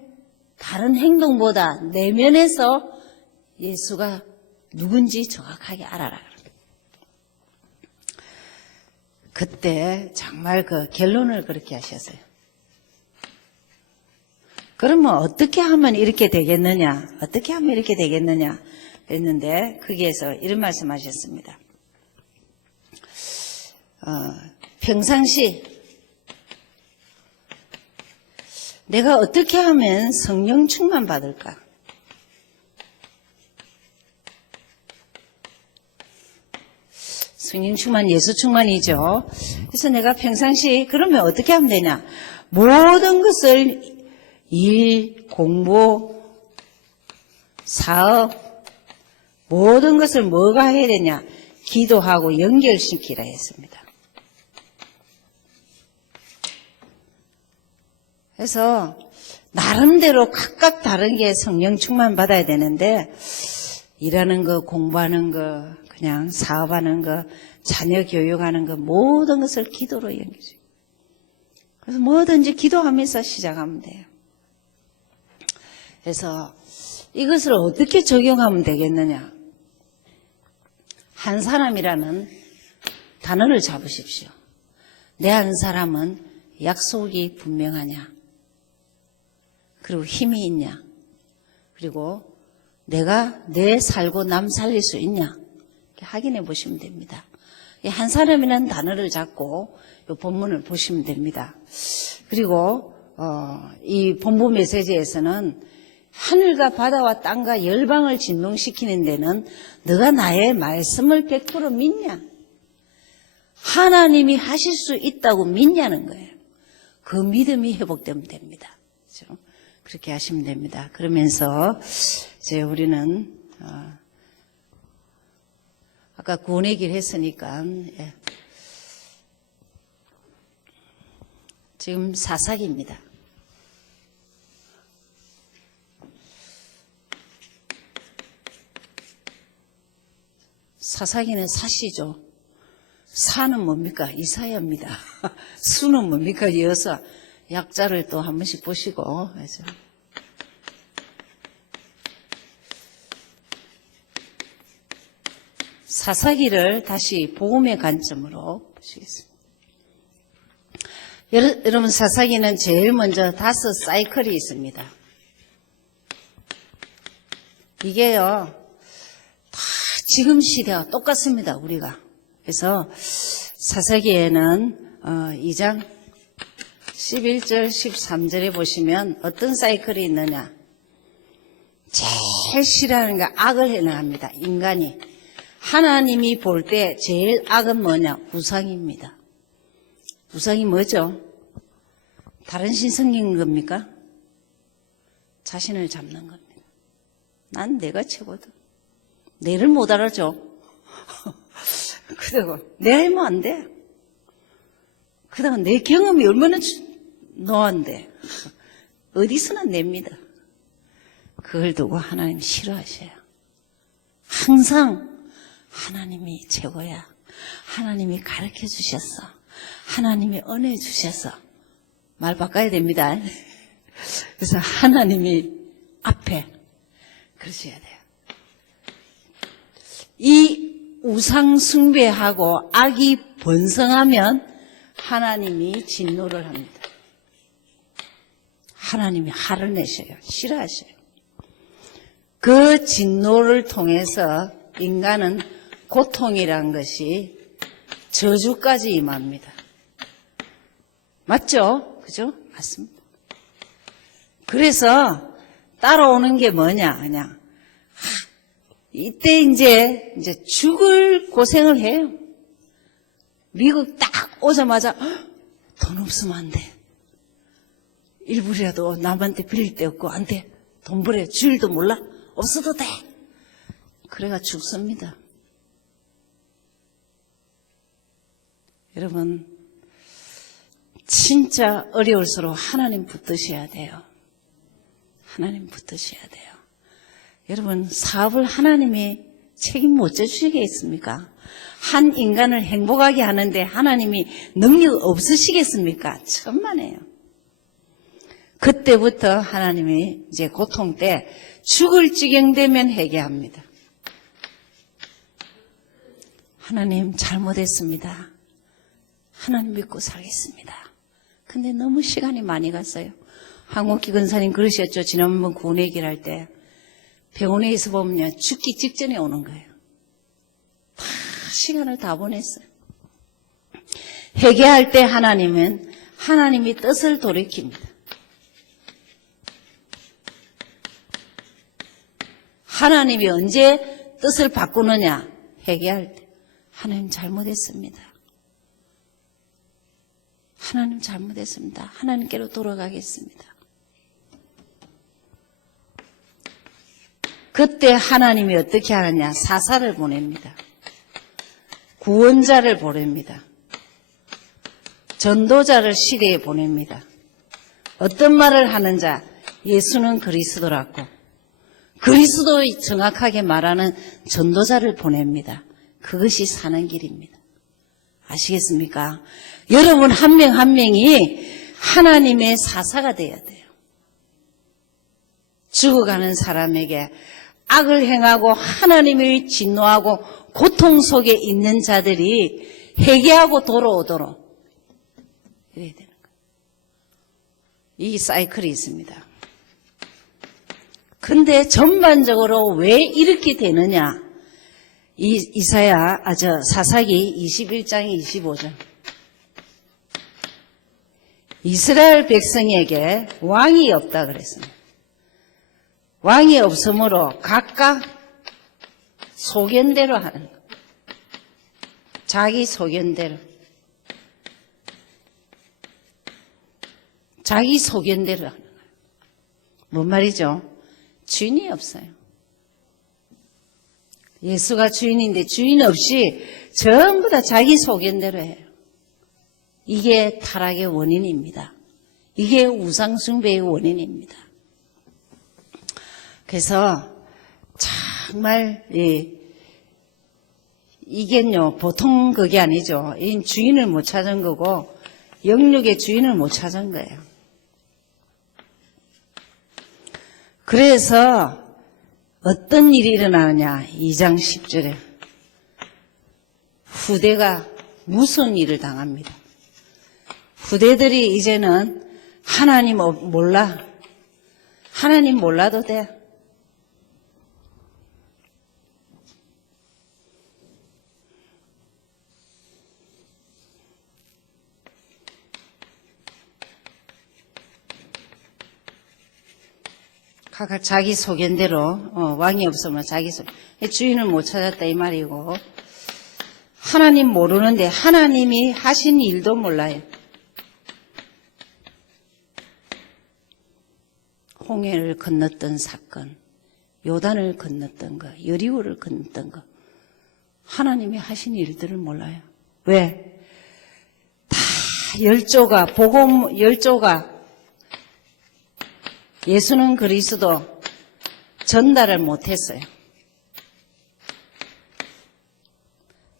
다른 행동보다 내면에서 예수가 누군지 정확하게 알아라. 그때 정말 그 결론을 그렇게 하셨어요. 그러면 어떻게 하면 이렇게 되겠느냐? 어떻게 하면 이렇게 되겠느냐? 그랬는데 거기에서 이런 말씀하셨습니다. 평상시 내가 어떻게 하면 성령 충만 받을까? 성령 충만, 예수 충만이죠. 그래서 내가 평상시 그러면 어떻게 하면 되냐? 모든 것을 일, 공부, 사업, 모든 것을 뭐가 해야 되냐? 기도하고 연결시키라 했습니다. 그래서 나름대로 각각 다른 게 성령 충만 받아야 되는데 일하는 거, 공부하는 거, 그냥 사업하는 거, 자녀 교육하는 거 모든 것을 기도로 연결해요. 그래서 뭐든지 기도하면서 시작하면 돼요. 그래서 이것을 어떻게 적용하면 되겠느냐? 한 사람이라는 단어를 잡으십시오. 내 한 사람은 약속이 분명하냐? 그리고 힘이 있냐? 그리고 내가 내 살고 남 살릴 수 있냐? 확인해 보시면 됩니다. 한 사람이라는 단어를 잡고 이 본문을 보시면 됩니다. 그리고 이 본부 메시지에서는 하늘과 바다와 땅과 열방을 진동시키는 데는 너가 나의 말씀을 100% 믿냐? 하나님이 하실 수 있다고 믿냐는 거예요. 그 믿음이 회복되면 됩니다. 그렇죠? 그렇게 하시면 됩니다. 그러면서 이제 우리는 아까 구원의 길 했으니까 지금 사사기입니다. 사사기는 사시죠. 사는 뭡니까? 이사야입니다. 수는 뭡니까? 이어서 약자를 또 한 번씩 보시고. 그래서 사사기를 다시 복음의 관점으로 보시겠습니다. 여러분, 사사기는 제일 먼저 5 사이클이 있습니다. 이게요, 다 지금 시대와 똑같습니다, 우리가. 그래서 사사기에는 2장 11절, 13절에 보시면 어떤 사이클이 있느냐. 제일 싫어하는 게 악을 해나갑니다, 인간이. 하나님이 볼 때 제일 악은 뭐냐? 우상입니다. 우상이 뭐죠? 다른 신 섬기는 겁니까? 자신을 잡는 겁니다. 난 내가 최고다. 내를 못 알아줘. 그러고 내가 하면 안 돼. 그러다가 내 경험이 얼마나 노한데 어디서나 냅니다. 그걸 두고 하나님 싫어하셔요. 항상 하나님이 최고야. 하나님이 가르쳐 주셨어. 하나님이 은혜 주셔서 말 바꿔야 됩니다. 그래서 하나님이 앞에 그러셔야 돼요. 이 우상 숭배하고 악이 번성하면 하나님이 진노를 합니다. 하나님이 화를 내셔요. 싫어하셔요. 그 진노를 통해서 인간은 고통이란 것이 저주까지 임합니다. 맞죠? 그죠? 맞습니다. 그래서 따라오는 게 뭐냐, 그냥. 이때 이제 죽을 고생을 해요. 미국 딱 오자마자, 돈 없으면 안 돼. 일불이라도 남한테 빌릴 데 없고, 안 돼. 돈 벌어. 주일도 몰라. 없어도 돼. 그래가 죽습니다. 여러분, 진짜 어려울수록 하나님 붙드셔야 돼요. 하나님 붙드셔야 돼요. 여러분, 사업을 하나님이 책임 못 져주시겠습니까? 한 인간을 행복하게 하는데 하나님이 능력 없으시겠습니까? 천만에요. 그때부터 하나님이 이제 고통 때 죽을 지경 되면 회개합니다. 하나님 잘못했습니다. 하나님 믿고 살겠습니다. 근데 너무 시간이 많이 갔어요. 한국기 근사님 그러셨죠. 지난번 구원 얘기를 할 때. 병원에 있어 보면요. 죽기 직전에 오는 거예요. 다 시간을 다 보냈어요. 회개할 때 하나님은 하나님이 뜻을 돌이킵니다. 하나님이 언제 뜻을 바꾸느냐? 회개할 때. 하나님 잘못했습니다. 하나님 잘못했습니다. 하나님께로 돌아가겠습니다. 그때 하나님이 어떻게 하느냐? 사사를 보냅니다. 구원자를 보냅니다. 전도자를 시대에 보냅니다. 어떤 말을 하는 자? 예수는 그리스도라고. 그리스도 정확하게 말하는 전도자를 보냅니다. 그것이 사는 길입니다. 아시겠습니까? 여러분 한 명 한 명이 하나님의 사사가 돼야 돼요. 죽어가는 사람에게 악을 행하고 하나님을 진노하고 고통 속에 있는 자들이 회개하고 돌아오도록 이래야 되는 거예요. 이 사이클이 있습니다. 근데 전반적으로 왜 이렇게 되느냐? 사사기 21장 25절. 이스라엘 백성에게 왕이 없다 그랬습니다. 왕이 없으므로 각각 소견대로 하는 것. 자기 소견대로. 자기 소견대로 하는 거예요. 뭔 말이죠? 주인이 없어요. 예수가 주인인데 주인 없이 전부 다 자기 소견대로 해요. 이게 타락의 원인입니다. 이게 우상숭배의 원인입니다. 그래서 정말 이게요 보통 그게 아니죠. 이 주인을 못 찾은 거고 영육의 주인을 못 찾은 거예요. 그래서 어떤 일이 일어나느냐? 2장 10절에 후대가 무슨 일을 당합니다. 후대들이 이제는 하나님 몰라. 하나님 몰라도 돼. 각각 자기 소견대로 왕이 없으면 자기 주인을 못 찾았다 이 말이고 하나님 모르는데 하나님이 하신 일도 몰라요. 홍해를 건넜던 사건, 요단을 건넜던 거, 여리고를 건넜던 거 하나님이 하신 일들을 몰라요. 왜? 다 복음 10조가 예수는 그리스도 전달을 못했어요.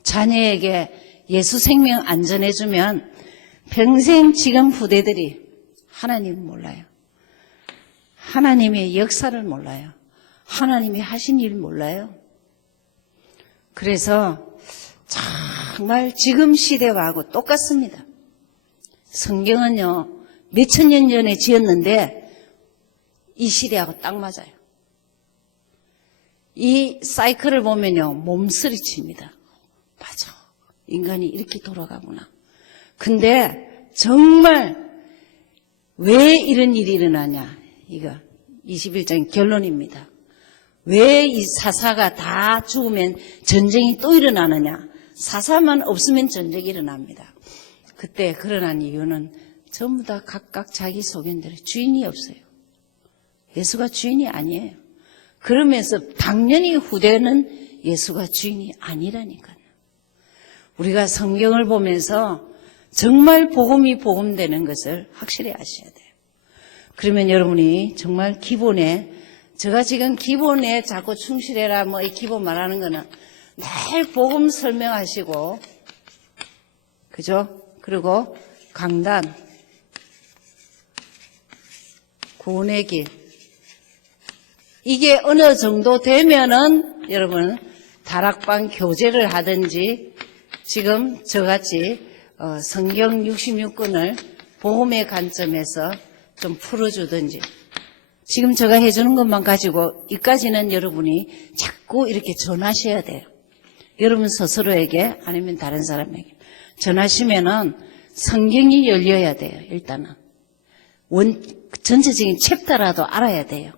자녀에게 예수 생명 안 전해주면 평생 지금 후대들이 하나님 몰라요. 하나님의 역사를 몰라요. 하나님이 하신 일 몰라요. 그래서 정말 지금 시대하고 똑같습니다. 성경은요 몇천 년 전에 지었는데 이 시대하고 딱 맞아요. 이 사이클을 보면요 몸서리칩니다. 맞아. 인간이 이렇게 돌아가구나. 근데 정말 왜 이런 일이 일어나냐. 이거 21장 결론입니다. 왜 이 사사가 다 죽으면 전쟁이 또 일어나느냐. 사사만 없으면 전쟁이 일어납니다. 그때 그러한 이유는 전부 다 각각 자기 소견대로 주인이 없어요. 예수가 주인이 아니에요. 그러면서 당연히 후대는 예수가 주인이 아니라니까요. 우리가 성경을 보면서 정말 복음이 복음되는 것을 확실히 아셔야 돼요. 그러면 여러분이 정말 기본에, 제가 지금 기본에 자꾸 충실해라 뭐 이 기본 말하는 거는 늘 복음 설명하시고, 그죠? 그리고 강단, 구원의 길. 이게 어느 정도 되면은 여러분 다락방 교제를 하든지 지금 저같이 성경 66권을 복음의 관점에서 좀 풀어주든지, 지금 제가 해주는 것만 가지고 이까지는 여러분이 자꾸 이렇게 전하셔야 돼요. 여러분 스스로에게 아니면 다른 사람에게 전하시면은 성경이 열려야 돼요. 일단은 전체적인 챕터라도 알아야 돼요.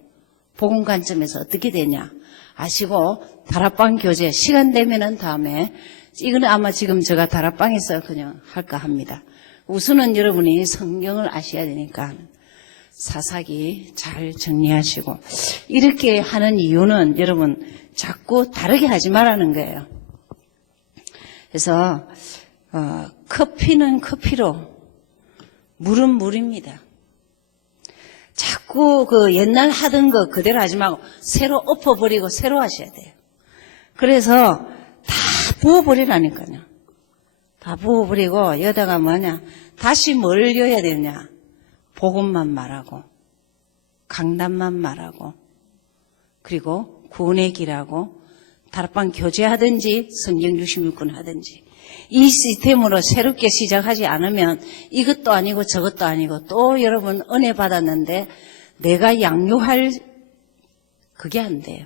복음 관점에서 어떻게 되냐 아시고, 다락방 교제 시간 되면은 다음에, 이거는 아마 지금 제가 다락방에서 그냥 할까 합니다. 우선은 여러분이 성경을 아셔야 되니까 사사기 잘 정리하시고, 이렇게 하는 이유는 여러분 자꾸 다르게 하지 말라는 거예요. 그래서 커피는 커피로, 물은 물입니다. 자꾸 그 옛날 하던 거 그대로 하지 말고 새로 엎어버리고 새로 하셔야 돼요. 그래서 다 부어버리라니까요. 다 부어버리고 여다가 뭐냐, 다시 뭘 여야 되냐, 복음만 말하고 강단만 말하고 그리고 구원의 길하고 다락방 교제하든지 성경 66권 하든지, 이 시스템으로 새롭게 시작하지 않으면 이것도 아니고 저것도 아니고 또 여러분 은혜 받았는데 내가 양육할 그게 안 돼요.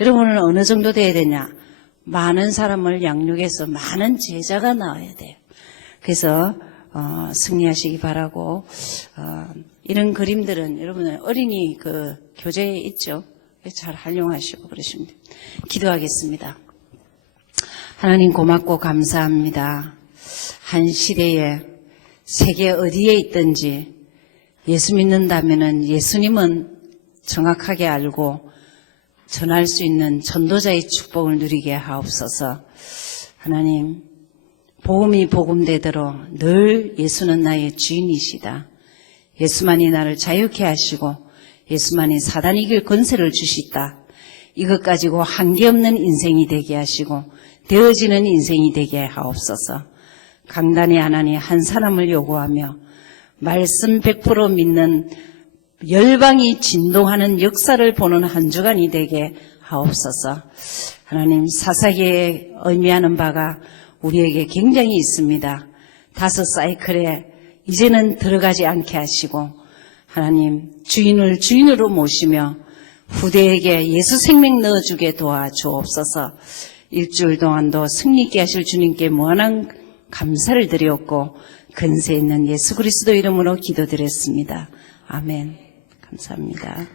여러분은 어느 정도 돼야 되냐, 많은 사람을 양육해서 많은 제자가 나와야 돼요. 그래서 승리하시기 바라고, 이런 그림들은 여러분은 어린이 그 교재에 있죠. 잘 활용하시고 그러시면 돼요. 기도하겠습니다. 하나님 고맙고 감사합니다. 한 시대에 세계 어디에 있든지 예수 믿는다면은 예수님은 정확하게 알고 전할 수 있는 전도자의 축복을 누리게 하옵소서. 하나님, 복음이 복음되도록 늘 예수는 나의 주인이시다. 예수만이 나를 자유케 하시고 예수만이 사단 이길 권세를 주시다. 이것 가지고 한계없는 인생이 되게 하시고 되어지는 인생이 되게 하옵소서. 강단의 하나님 한 사람을 요구하며 말씀 100% 믿는 열방이 진동하는 역사를 보는 한 주간이 되게 하옵소서. 하나님, 사사기에 의미하는 바가 우리에게 굉장히 있습니다. 5 사이클에 이제는 들어가지 않게 하시고, 하나님 주인을 주인으로 모시며 후대에게 예수 생명 넣어주게 도와주옵소서. 일주일 동안도 승리 있게 하실 주님께 무한한 감사를 드렸고 근세 있는 예수 그리스도 이름으로 기도드렸습니다. 아멘. 감사합니다.